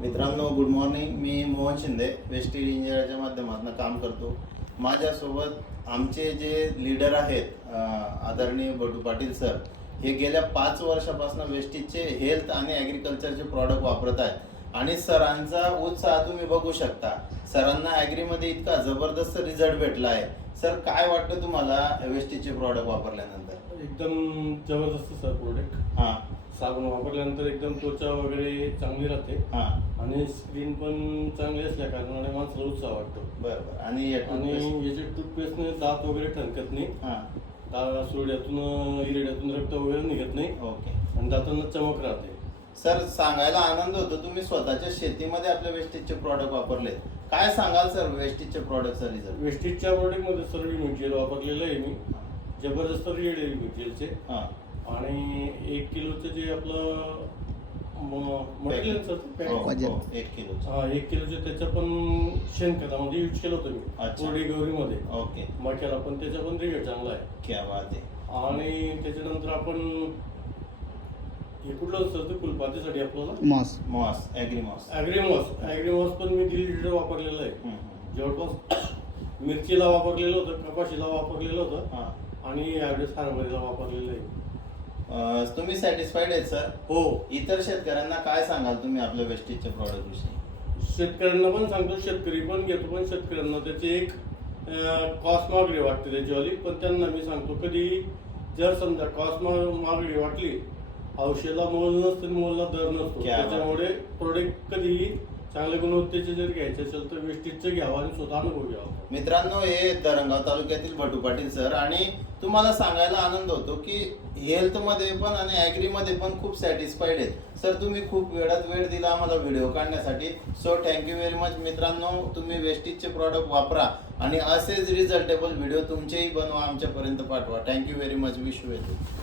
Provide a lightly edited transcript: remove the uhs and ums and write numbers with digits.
मित्रांनो, good morning. मी Mohan Shinde wastage इंजिनिअरच्या माध्यमातून काम करतो. माझ्यासोबत आमचे जे लीडर आहेत आदरणीय बटू पाटील सर, हे गेल्या 5 वर्षापासून वेस्टेजचे हेल्थ आणि ॲग्रिकल्चरचे प्रॉडक्ट वापरत आहेत आणि सरांचा उत्साह तुम्ही बघू शकता. सरांना ॲग्रीमध्ये इतका जबरदस्त रिझल्ट भेटला आहे. सर, काय वाटतं तुम्हाला वेस्टेजचे प्रॉडक्ट वापरल्यानंतर? एकदम जबरदस्त सर प्रोडक्ट. हां, साबण वापरल्यानंतर एकदम त्वचा वगैरे चांगली राहते हां, आणि स्किन पण चांगली असल्या कारणाने माणसाला उत्साह वाटतो. बरोबर. आणि याचे टूथपेस्टने दात वगैरे ठणकत नाही, हां, सुरड्यातून इरड्यातून रक्त वगैरे निघत नाही ओके. आणि दातांना चमक राहते. सर, सांगायला आनंद होतो तुम्ही स्वतःच्या शेतीमध्ये आपल्या वेस्टेजचे प्रॉडक्ट वापरले. काय सांगाल सर वेस्टेजचे प्रॉडक्टचा रिझल्ट? वेस्टेजच्या प्रोडक्टमध्ये सर विमिजेल वापरलेलं आहे मी. जबरदस्त रिझल्ट आहे विमिजेलचे. हां, आणि 1 किलोचं जे आपलं मटेरियल सर हो, पॅकेट, हो, 1 किलोचं. 1 किलोचं त्याचं पण शेणखतामध्ये यूज केलं होतं मी. अच्छा. कोरडी गौरीमध्ये ओके, मक्याला पण त्याचा पण रिझल्ट चांगला आहे. क्या बात आहे. आणि त्याच्यानंतर आपण हे कुठलं असतं ते फुलपातीसाठी आपल्याला मॉस, ॲग्रीमॉस. ॲग्रीमॉस पण मी 1.5 लिटर वापरलेलं आहे. जवळपास मिरचीला वापरलेलं होतं, कपाशीला वापरलेलं होतं हां, आणि यावेळेस हरभऱ्याला वापरलेलं आहे. तुम्ही सॅटिस्फाईड आहेत सर? हो, इतर शेतकऱ्यांना काय सांगाल तुम्ही आपल्या वेस्टेजच्या प्रॉडक्ट विषयी? शेतकऱ्यांना पण सांगतो, शेतकरी पण घेतो, पण शेतकऱ्यांना त्याची एक कॉस्ट मागणी वाटते त्याच्यावाली. पण त्यांना मी सांगतो, कधी जर समजा कॉस्ट मागणी वाटली, औषधाला मोल नसतं, मोलला दर नसतो. क्या बात. त्याच्यामुळे प्रोडक्ट कधीही चांगल्या गुणवत्तेचे जर घ्यायचे असेल तर वेस्टेजचं घ्यावं आणि स्वतः अनुभव घ्यावा. मित्रांनो, हे दरंगाव तालुक्यातील बटू पाटील सर, आणि तुम्हाला सांगायला आनंद होतो की हेल्थमध्ये पण आणि ॲग्रीमध्ये पण खूप सॅटिस्फाईड आहेत. सर, तुम्ही खूप वेळात वेळ दिला आम्हाला व्हिडिओ काढण्यासाठी. So thank you very much. मित्रांनो, तुम्ही वेस्टेजचे प्रॉडक्ट वापरा आणि असेच रिझल्टेबल व्हिडिओ तुमचेही बनवा, आमच्यापर्यंत पाठवा. Thank you very much. Wish you well.